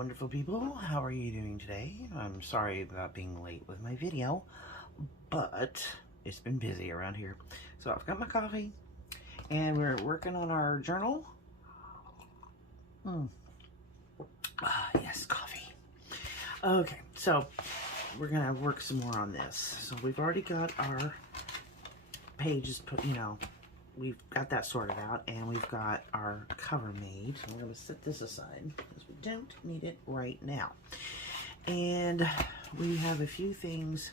wonderful people. How are you doing today? I'm sorry about being late with my video, but it's been busy around here. So I've got my coffee, and we're working on our journal. Yes, coffee. Okay, so we're gonna work some more on this. So we've already got our pages put, we've got that sorted out, and we've got our cover made. So we're going to set this aside because we don't need it right now. And we have a few things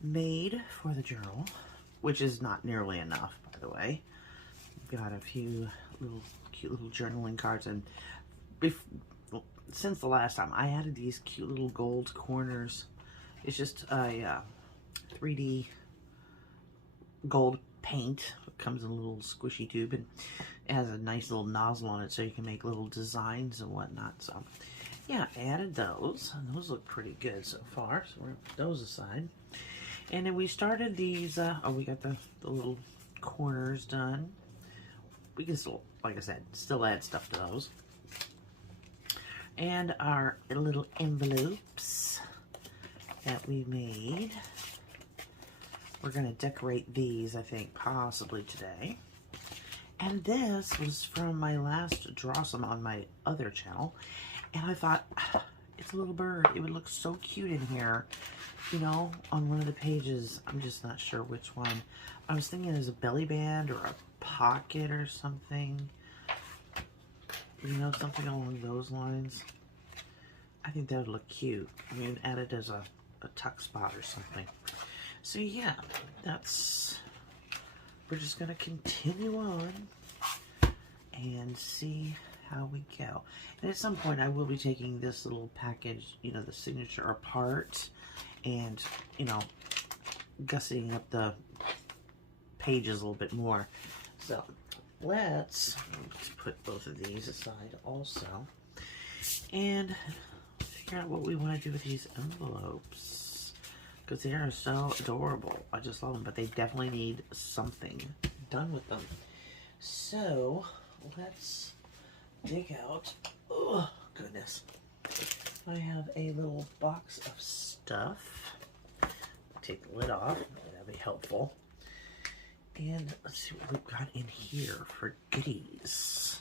made for the journal, which is not nearly enough, by the way. We've got a few cute little journaling cards, and since the last time, I added these cute little gold corners. It's just a 3D gold paint. It comes in a little squishy tube, and it has a nice little nozzle on it so you can make little designs and whatnot. So yeah, I added those, and those look pretty good so far, so we're gonna put those aside. And then we started these we got the little corners done. We can still, like I said, still add stuff to those. And our little envelopes that we made, we're going to decorate these, I think, possibly today. And this was from my last draw some on my other channel. And I thought, it's a little bird. It would look so cute in here, on one of the pages. I'm just not sure which one. I was thinking as a belly band or a pocket or something. Something along those lines. I think that would look cute. I mean, add it as a tuck spot or something. So yeah, we're just gonna continue on and see how we go. And at some point I will be taking this little package, the signature apart, and, gusseting up the pages a little bit more. So let's put both of these aside also, and figure out what we want to do with these envelopes, because they are so adorable. I just love them, but they definitely need something done with them. So let's dig out. Oh goodness, I have a little box of stuff. Take the lid off, that'd be helpful. And let's see what we've got in here for goodies.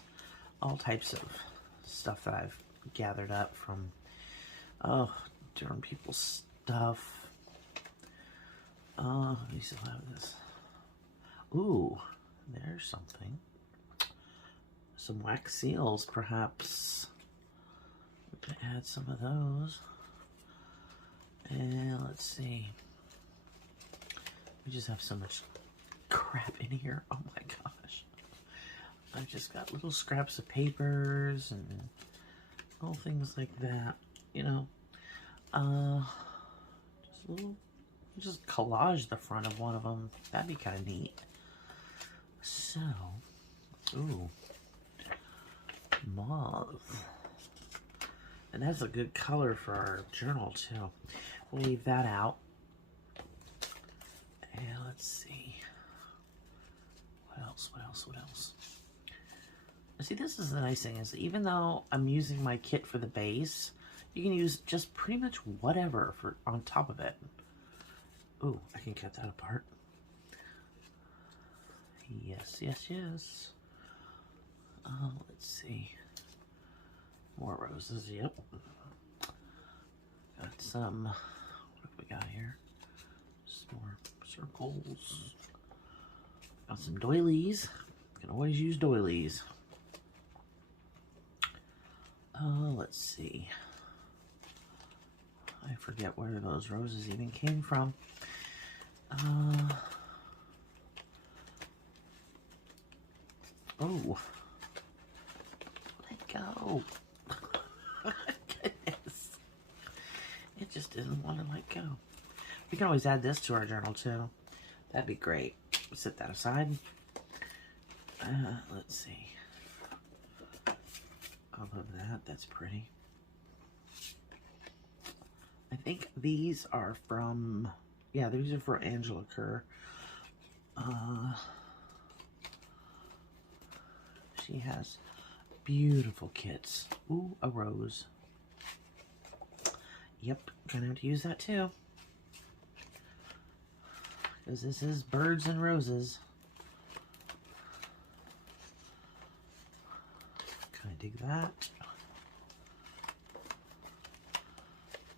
All types of stuff that I've gathered up from different people's stuff. We still have this. Ooh, there's something. Some wax seals, perhaps. We can add some of those. And let's see. We just have so much crap in here. Oh my gosh. I've just got little scraps of papers and little things like that, just collage the front of one of them. That'd be kind of neat. So, ooh, mauve. And that's a good color for our journal too. We'll leave that out. And let's see. What else? See, this is the nice thing, is that even though I'm using my kit for the base, you can use just pretty much whatever for on top of it. Ooh, I can cut that apart. Yes. Let's see. More roses, yep. Got some, what have we got here? Some more circles. Got some doilies. Can always use doilies. Let's see. I forget where those roses even came from. Oh. Let go. Goodness. It just didn't want to let go. We can always add this to our journal too. That'd be great. Set that aside. Let's see. I love that. That's pretty. I think these are from, yeah, these are for Angela Kerr. She has beautiful kits. Ooh, a rose. Yep, gonna have to use that too. Because this is birds and roses. Can I dig that?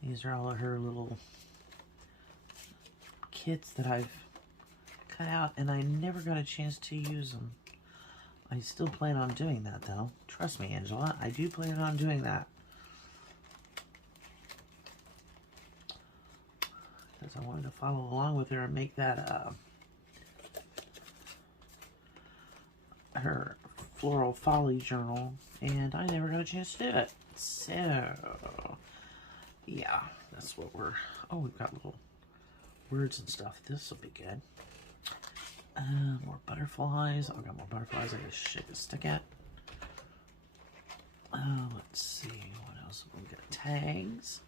These are all of her little kits that I've cut out, and I never got a chance to use them. I still plan on doing that, though. Trust me, Angela, I do plan on doing that. Because I wanted to follow along with her and make that her Floral Folly journal, and I never got a chance to do it. So, yeah, that's what we're... Oh, we've got little words and stuff. This will be good. More butterflies. I've got more butterflies I can shake a stick at. Let's see, what else? We've got tags.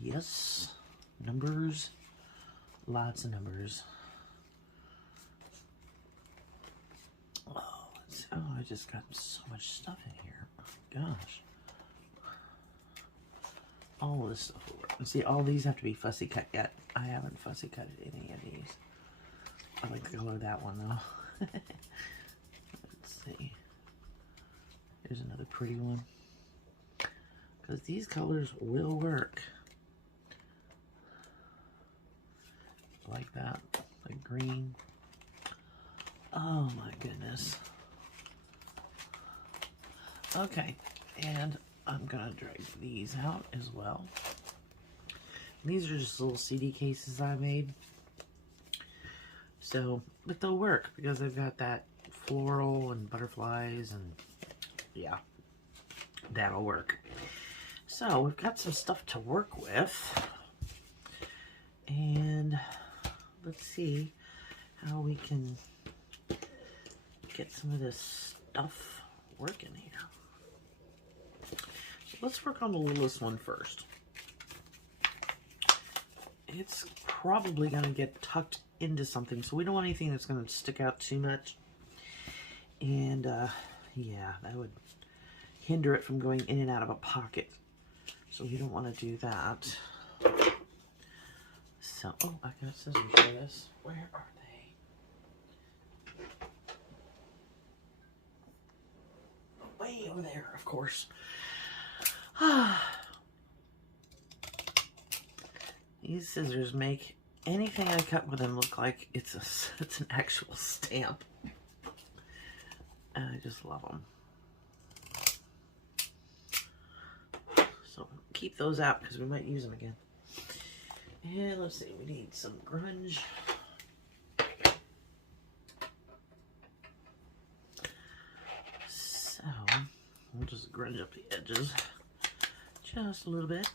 Yes. Numbers. Lots of numbers. Oh, let's see. Oh, I just got so much stuff in here. Oh, gosh. All of this stuff will work. And see, all these have to be fussy cut yet. I haven't fussy cut any of these. I like the color of that one, though. Let's see. Here's another pretty one. Because these colors will work. Like that. Like green. Oh my goodness. Okay. And I'm going to drag these out as well. These are just little CD cases I made. So, but they'll work because they've got that floral and butterflies and yeah, that'll work. So we've got some stuff to work with, and let's see how we can get some of this stuff working here. So let's work on the littlest one first. It's probably going to get tucked into something, so we don't want anything that's going to stick out too much. And yeah, that would hinder it from going in and out of a pocket, so we don't want to do that. So, oh, I got scissors for this. Where are they? Way over there, of course. These scissors make anything I cut with them look like it's an actual stamp. And I just love them. So keep those out because we might use them again. And let's see, we need some grunge. So we'll just grunge up the edges just a little bit.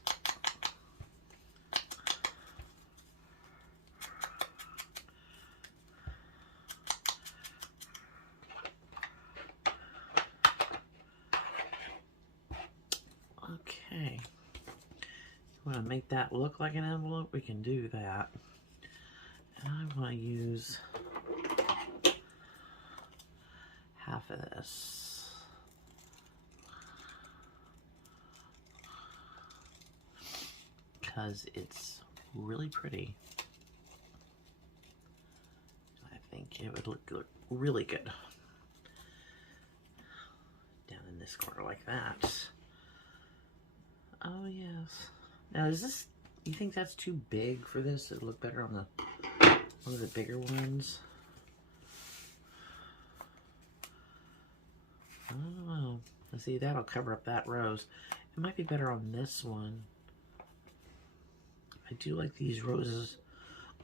Okay, you want to make that look like an envelope? We can do that. And I want to use half of this. Because it's really pretty. I think it would look really good down in this corner like that. Oh yes. Now is this, you think that's too big for this? It'll look better on the one of the bigger ones. I don't know. Let's see, that'll cover up that rose. It might be better on this one. I do like these roses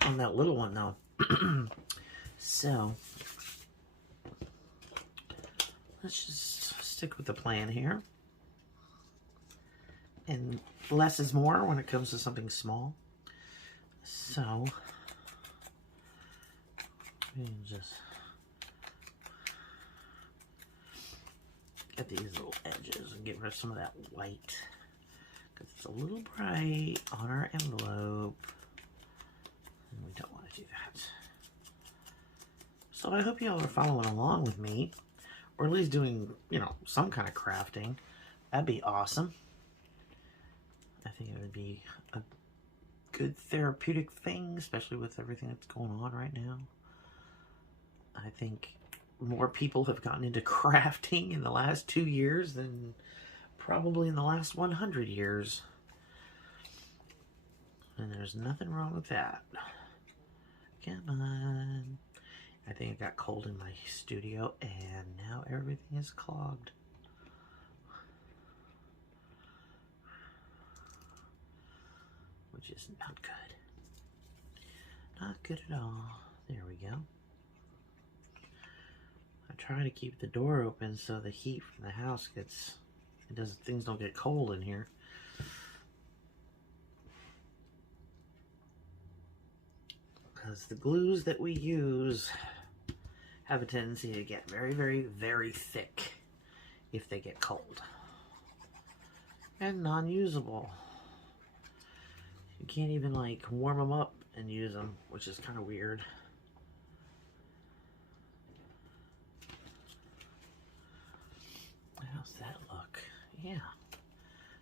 on that little one though. So let's just stick with the plan here. And less is more when it comes to something small. So we can just get these little edges and get rid of some of that white because it's a little bright on our envelope and we don't want to do that. So I hope you all are following along with me, or at least doing, you know, some kind of crafting. That'd be awesome. I think it would be a good therapeutic thing, especially with everything that's going on right now. I think more people have gotten into crafting in the last 2 years than probably in the last 100 years. And there's nothing wrong with that. Come on. I think it got cold in my studio and now everything is clogged. Which is not good. Not good at all. There we go. I try to keep the door open so the heat from the house things don't get cold in here. Because the glues that we use have a tendency to get very, very, very thick if they get cold. And non-usable. You can't even like warm them up and use them, which is kind of weird. How's that look? Yeah.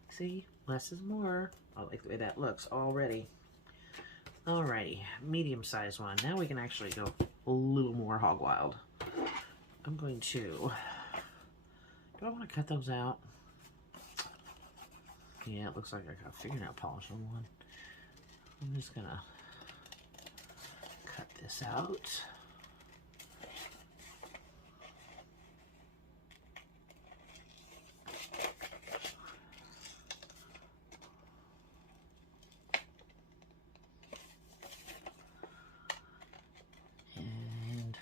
See, less is more. I like the way that looks already. Alrighty, medium-sized one. Now we can actually go a little more hog wild. I'm going to... Do I want to cut those out? Yeah, it looks like I got fingernail polish on one. I'm just gonna cut this out. And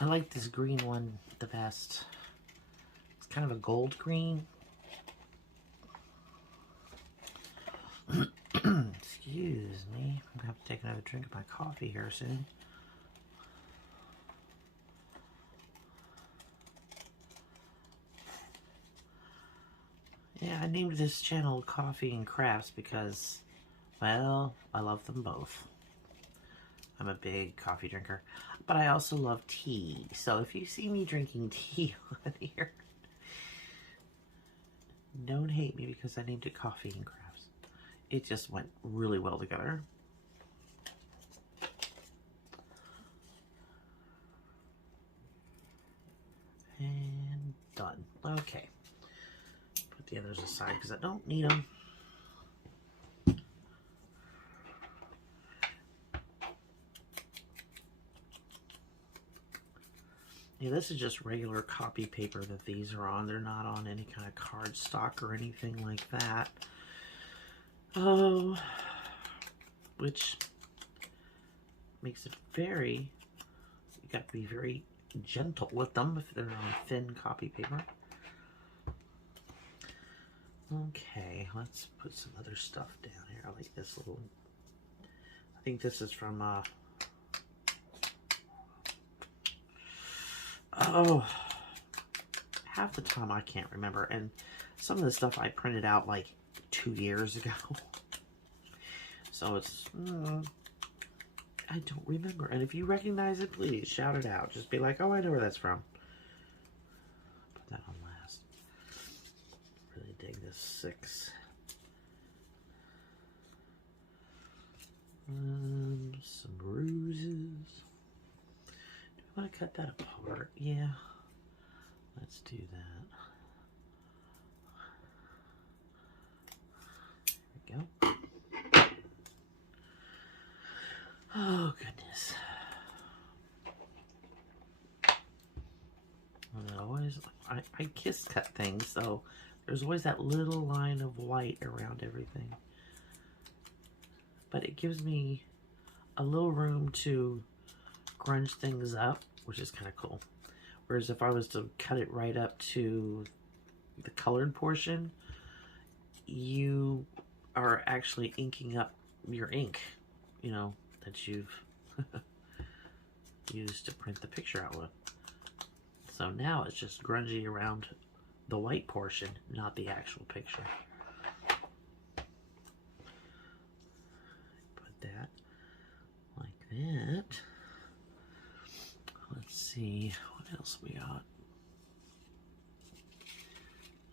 I like this green one the best. It's kind of a gold green. Excuse me, I'm gonna have to take another drink of my coffee here soon. Yeah, I named this channel Coffee and Crafts because, well, I love them both. I'm a big coffee drinker, but I also love tea. So if you see me drinking tea on here, don't hate me because I named it Coffee and Crafts. It just went really well together. And done. Okay. Put the others aside because I don't need them. Yeah, this is just regular copy paper that these are on. They're not on any kind of cardstock or anything like that. Oh, which makes it you got to be very gentle with them if they're on thin copy paper. Okay, let's put some other stuff down here. I like this little, I think this is from, oh, half the time I can't remember, and some of the stuff I printed out like 2 years ago. So it's, I don't remember. And if you recognize it, please shout it out. Just be like, oh, I know where that's from. Put that on last. Really dig this 6. Some bruises. Do I want to cut that apart? Yeah. Let's do that. There we go. Oh, goodness. I kiss cut things, so there's always that little line of white around everything. But it gives me a little room to grunge things up, which is kind of cool. Whereas if I was to cut it right up to the colored portion, you are actually inking up your ink, you know, that you've used to print the picture out with. So now it's just grungy around the white portion, not the actual picture. Put that like that. Let's see, what else we got?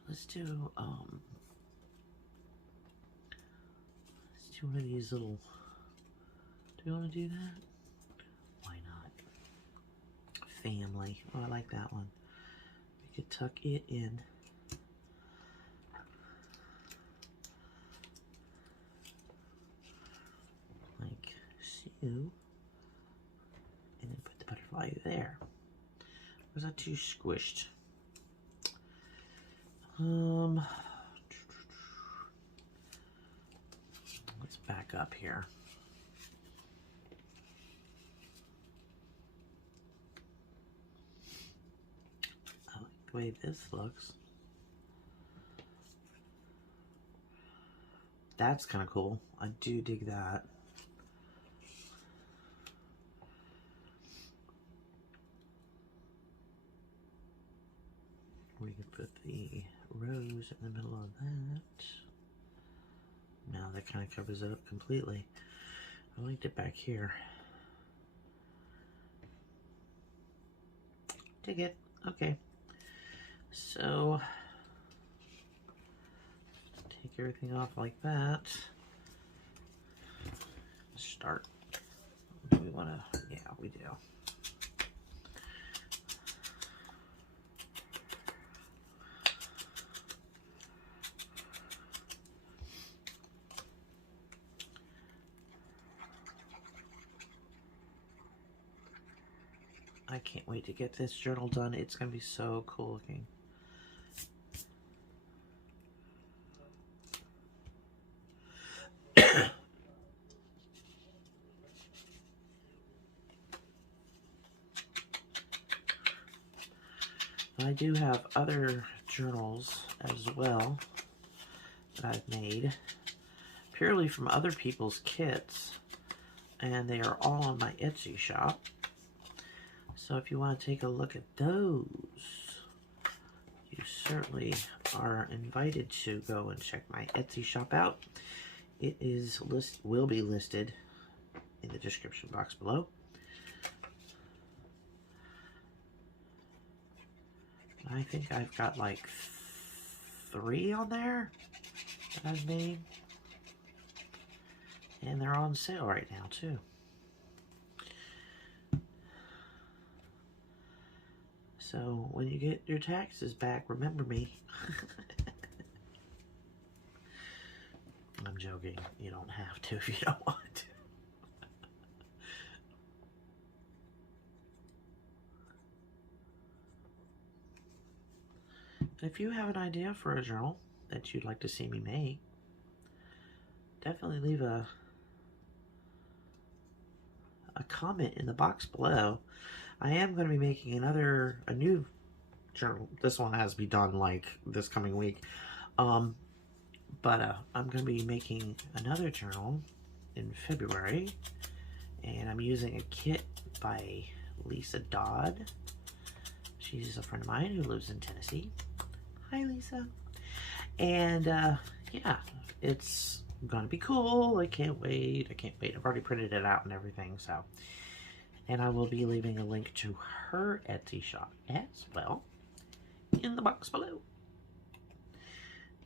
Let's do, do one of these little, do you want to do that? Why not? Family. Oh, I like that one. We could tuck it in. Like so. And then put the butterfly there. Was that too squished? Let's back up here. I like the way this looks. That's kind of cool. I do dig that. We could put the rose in the middle of that. Now that kind of covers it up completely. I liked it back here. Dig it. Okay. So take everything off like that. Start. Do we want to? Yeah, we do. I can't wait to get this journal done. It's going to be so cool looking. I do have other journals as well that I've made purely from other people's kits, and they are all on my Etsy shop. So if you want to take a look at those, you certainly are invited to go and check my Etsy shop out. It is will be listed in the description box below. I think I've got like 3 on there that I've made. And they're on sale right now too. So when you get your taxes back, remember me. I'm joking. You don't have to if you don't want to. If you have an idea for a journal that you'd like to see me make, definitely leave a comment in the box below. I am going to be making a new journal. This one has to be done like this coming week. I'm going to be making another journal in February, and I'm using a kit by Lisa Dodd. She's a friend of mine who lives in Tennessee. Hi, Lisa. And yeah, it's gonna be cool. I can't wait. I've already printed it out and everything. So, and I will be leaving a link to her Etsy shop as well in the box below.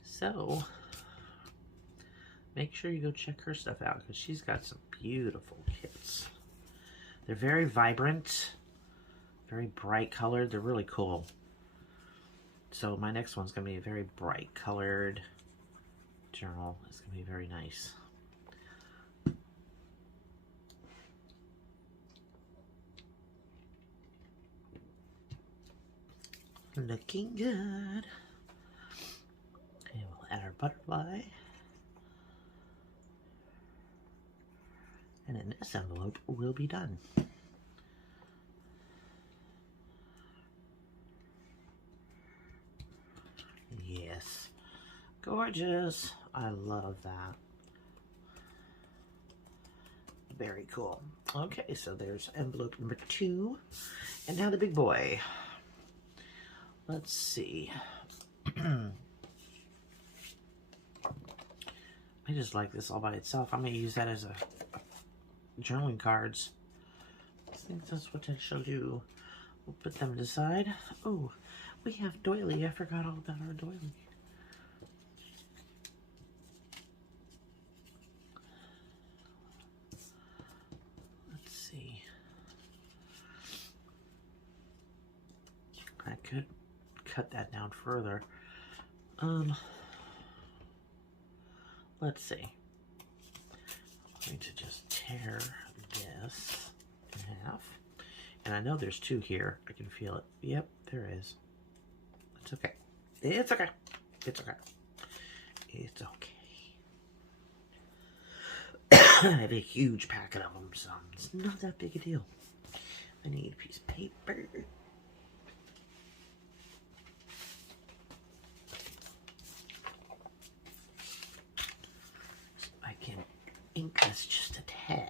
So make sure you go check her stuff out because she's got some beautiful kits. They're very vibrant, very bright colored. They're really cool. So my next one's going to be a very bright colored journal. It's going to be very nice. Looking good. And we'll add our butterfly. And then this envelope will be done. Yes. Gorgeous. I love that. Very cool. Okay, so there's envelope number 2. And now the big boy. Let's see. I just like this all by itself. I'm going to use that as a journaling cards. I think that's what I shall do. We'll put them aside. Oh, we have doily. I forgot all about our doily. I could cut that down further. Let's see. I'm going to just tear this in half. And I know there's two here. I can feel it. Yep, there is. It's okay. It's okay. It's okay. It's okay. I have a huge packet of them, so it's not that big a deal. I need a piece of paper. So I can ink this just a tad.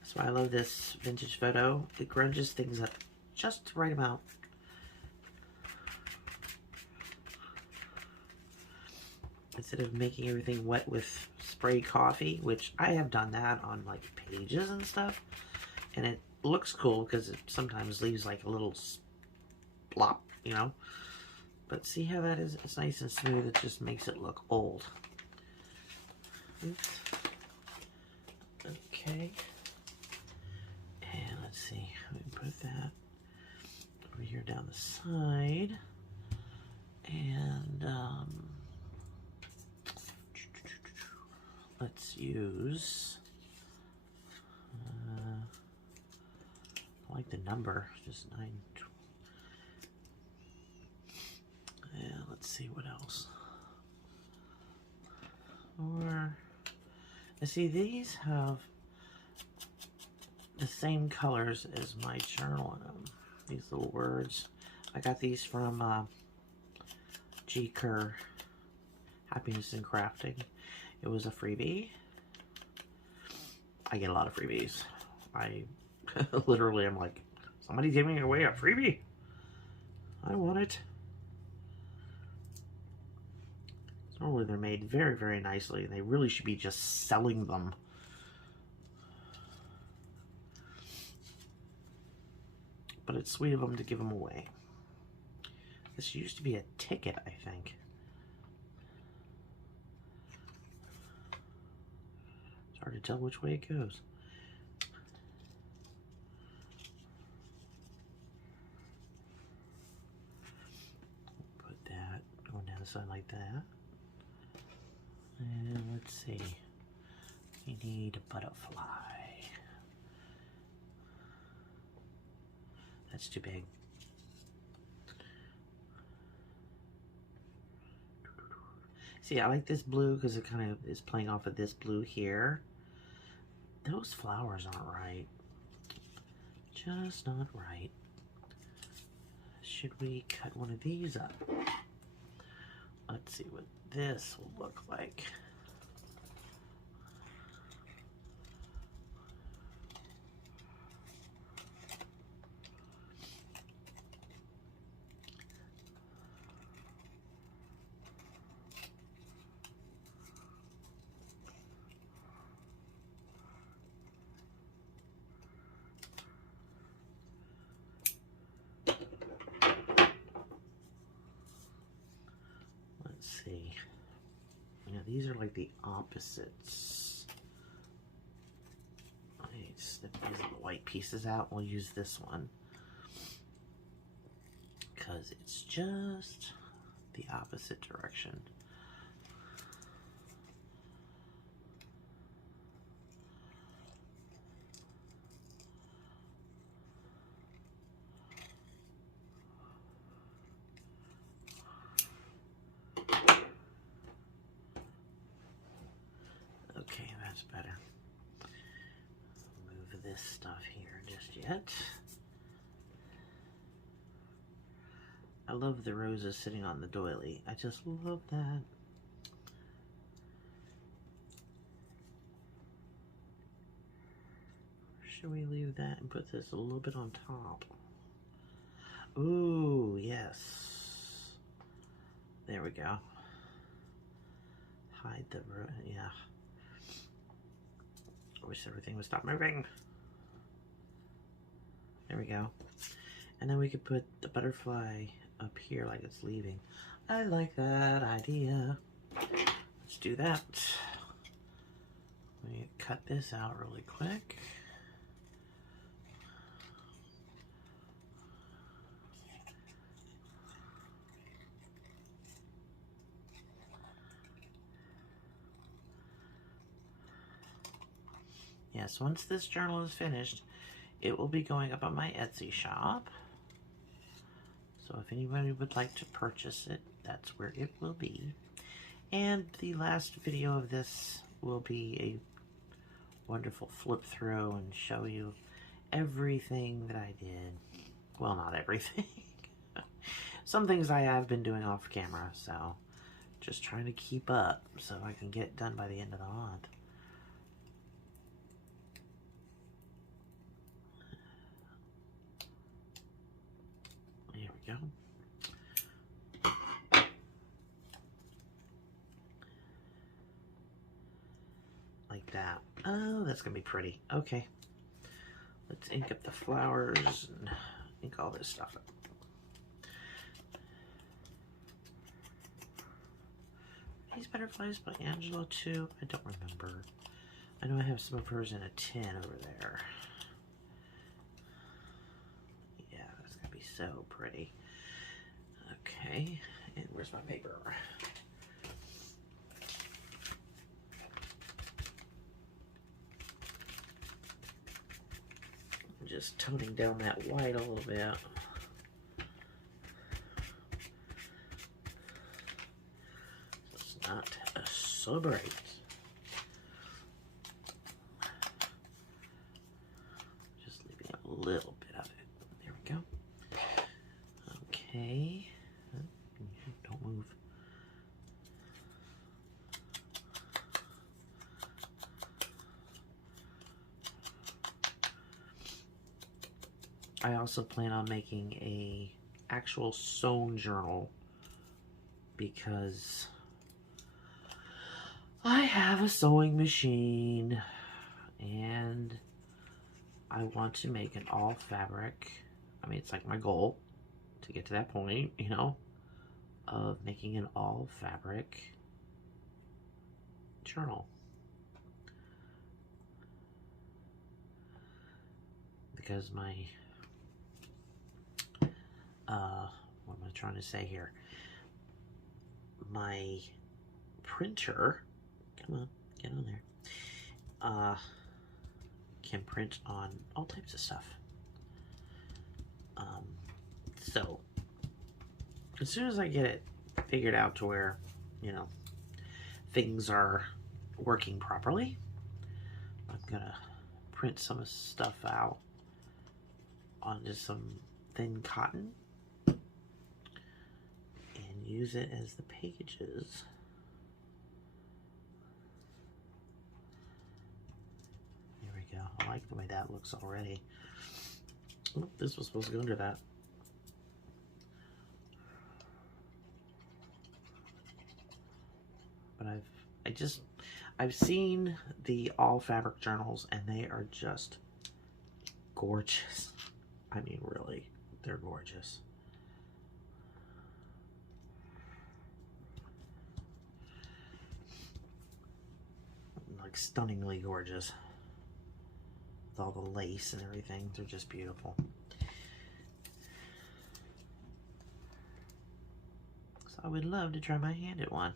That's why I love this vintage photo. It grunges things up just the right amount. Instead of making everything wet with spray coffee, which I have done that on like pages and stuff, and it looks cool because it sometimes leaves like a little splop, you know. But see how that is? It's nice and smooth. It just makes it look old. Oops. Okay. And let's see. We can put that over here down the side, and let's use, I like the number, just 9. Yeah, let's see what else. Or, see, these have the same colors as my journal in them. These little words. I got these from G. Kerr, Happiness in Crafting. It was a freebie. I get a lot of freebies. I literally am like, somebody's giving away a freebie. I want it. Normally they're made very, very nicely, and they really should be just selling them. But it's sweet of them to give them away. This used to be a ticket, I think. Hard to tell which way it goes. Put that going down the side like that. And let's see. We need a butterfly. That's too big. See, I like this blue because it kind of is playing off of this blue here. Those flowers aren't right. Just not right. Should we cut one of these up? Let's see what this will look like. See, yeah, these are like the opposites. Let me snip these little white pieces out. We'll use this one because it's just the opposite direction. Okay, that's better. Move this stuff here just yet. I love the roses sitting on the doily. I just love that. Should we leave that and put this a little bit on top? Ooh, yes. There we go. Hide the, yeah. I wish everything would stop moving. There we go. And then we could put the butterfly up here like it's leaving. I like that idea. Let's do that. Let me cut this out really quick. yes, once this journal is finished, it will be going up on my Etsy shop. So if anybody would like to purchase it, that's where it will be. And the last video of this will be a wonderful flip through and show you everything that I did. Well, not everything. Some things I have been doing off camera, so just trying to keep up so I can get it done by the end of the month. There we go. Like that. Oh, that's gonna be pretty. Okay. Let's ink up the flowers and ink all this stuff up. These butterflies by Angela too? I don't remember. I know I have some of hers in a tin over there. Yeah, that's gonna be so pretty. Okay, and where's my paper? I'm just toning down that white a little bit. It's not so bright. Just leaving a little bit of it. There we go. Okay. Don't move. I also plan on making a actual sewn journal because I have a sewing machine and I want to make an all fabric. I mean, it's like my goal to get to that point, you know, of making an all fabric journal. Because my what am I trying to say here? My printer, come on, get on there, can print on all types of stuff. So as soon as I get it figured out to where, you know, things are working properly, I'm gonna print some stuff out onto some thin cotton and use it as the pages. There we go. I like the way that looks already. Oh, this was supposed to go under that. But I've seen the all fabric journals and they are just gorgeous. I mean, really, they're gorgeous. Like stunningly gorgeous. With all the lace and everything, they're just beautiful. So I would love to try my hand at one.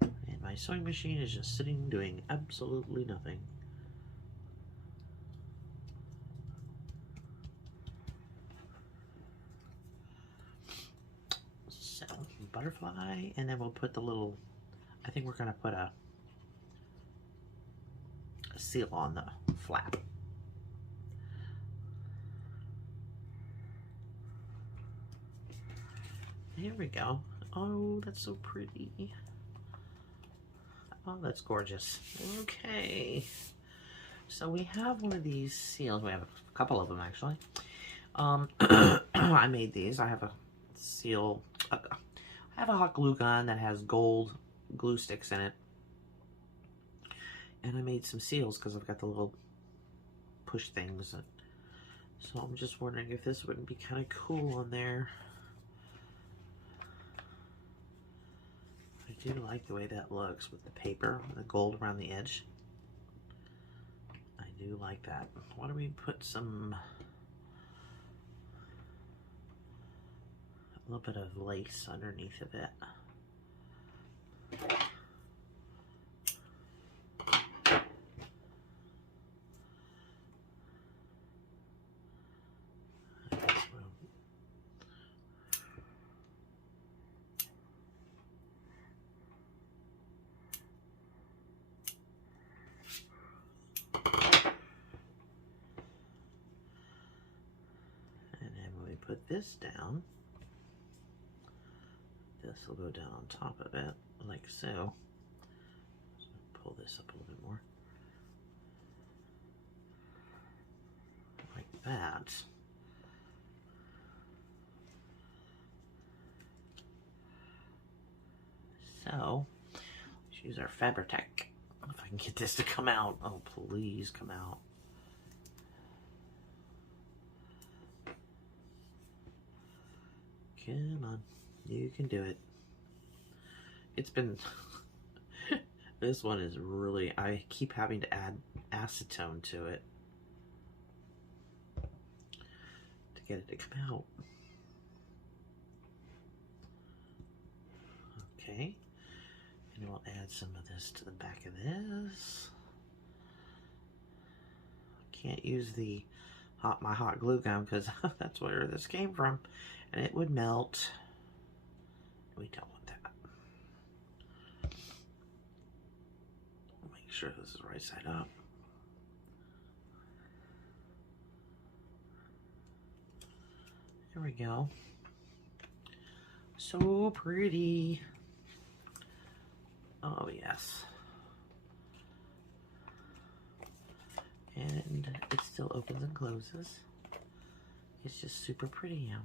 And my sewing machine is just sitting doing absolutely nothing. So, butterfly, and then we'll put the little, I think we're going to put a seal on the flap. Here we go. Oh, that's so pretty. Oh, that's gorgeous. Okay. So we have one of these seals. We have a couple of them, actually. I made these. I have a seal. I have a hot glue gun that has gold glue sticks in it. And I made some seals because I've got the little push things. So I'm just wondering if this wouldn't be kind of cool on there. I do like the way that looks with the paper, the gold around the edge. I do like that. Why don't we put a little bit of lace underneath of it. Put this down, this will go down on top of it, like so. Pull this up a little bit more, like that. So, let's use our Fabri-Tac. If I can get this to come out. Oh, please come out. Come on, you can do it. It's been, this one is really, I keep having to add acetone to it to get it to come out. Okay, and we'll add some of this to the back of this. Can't use the my hot glue gun because that's where this came from. And it would melt. We don't want that. Make sure this is right side up. There we go. So pretty. Oh, yes. And it still opens and closes. It's just super pretty now.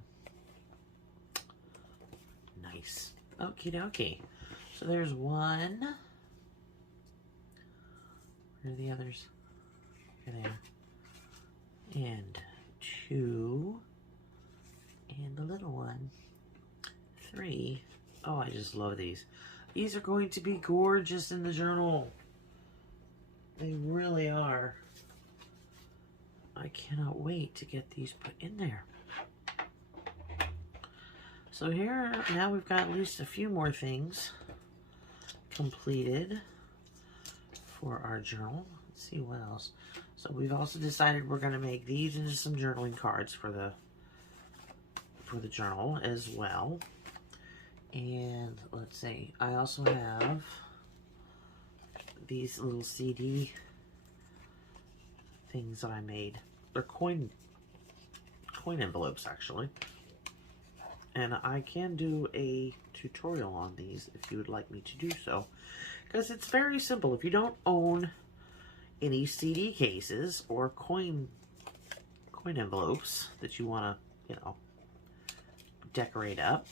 Nice. Okie dokie. So there's one. Where are the others? There. And two. And the little one. Three. Oh, I just love these. These are going to be gorgeous in the journal. They really are. I cannot wait to get these put in there. So here, now we've got at least a few more things completed for our journal. Let's see what else. So we've also decided we're going to make these into some journaling cards for the journal as well. And let's see, I also have these little CD things that I made. They're coin envelopes actually. And I can do a tutorial on these if you would like me to do so. Because it's very simple. If you don't own any CD cases or coin envelopes that you want to, you know, decorate up.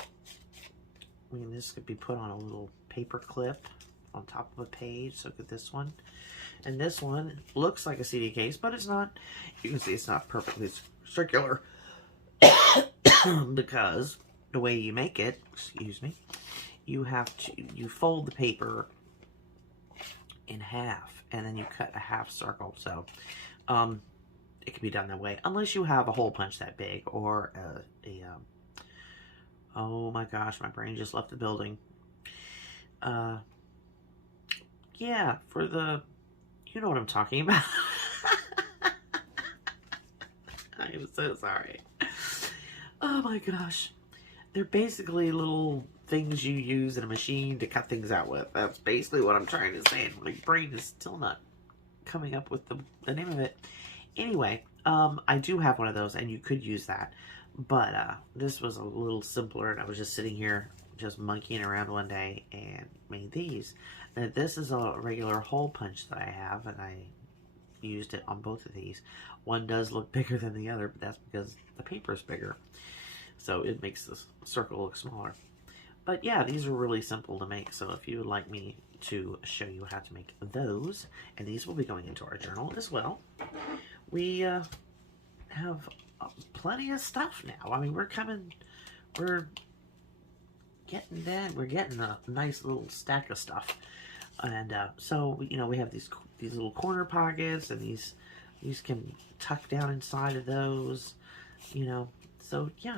I mean, this could be put on a little paper clip on top of a page. So look at this one. And this one looks like a CD case, but it's not. You can see it's not perfectly circular because the way you make it, excuse me, you fold the paper in half and then you cut a half circle. So it can be done that way unless you have a hole punch that big or oh my gosh, my brain just left the building. Yeah, for the, you know what I'm talking about. I am so sorry. Oh my gosh. They're basically little things you use in a machine to cut things out with. That's basically what I'm trying to say. And my brain is still not coming up with the name of it. Anyway, I do have one of those and you could use that. But this was a little simpler and I was just sitting here just monkeying around one day and made these. Now, this is a regular hole punch that I have and I used it on both of these. One does look bigger than the other, but that's because the paper is bigger. So it makes this circle look smaller. But yeah, these are really simple to make. So if you would like me to show you how to make those, and these will be going into our journal as well. We have plenty of stuff now. I mean, we're getting that. We're getting a nice little stack of stuff. And so, you know, we have these little corner pockets, and these can tuck down inside of those, you know. So yeah,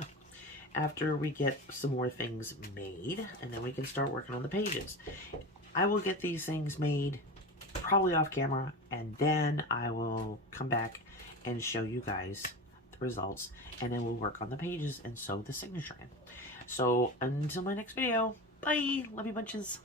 after we get some more things made, and then we can start working on the pages. I will get these things made probably off camera, and then I will come back and show you guys the results, and then we'll work on the pages and sew the signature in. So until my next video, bye, love you bunches.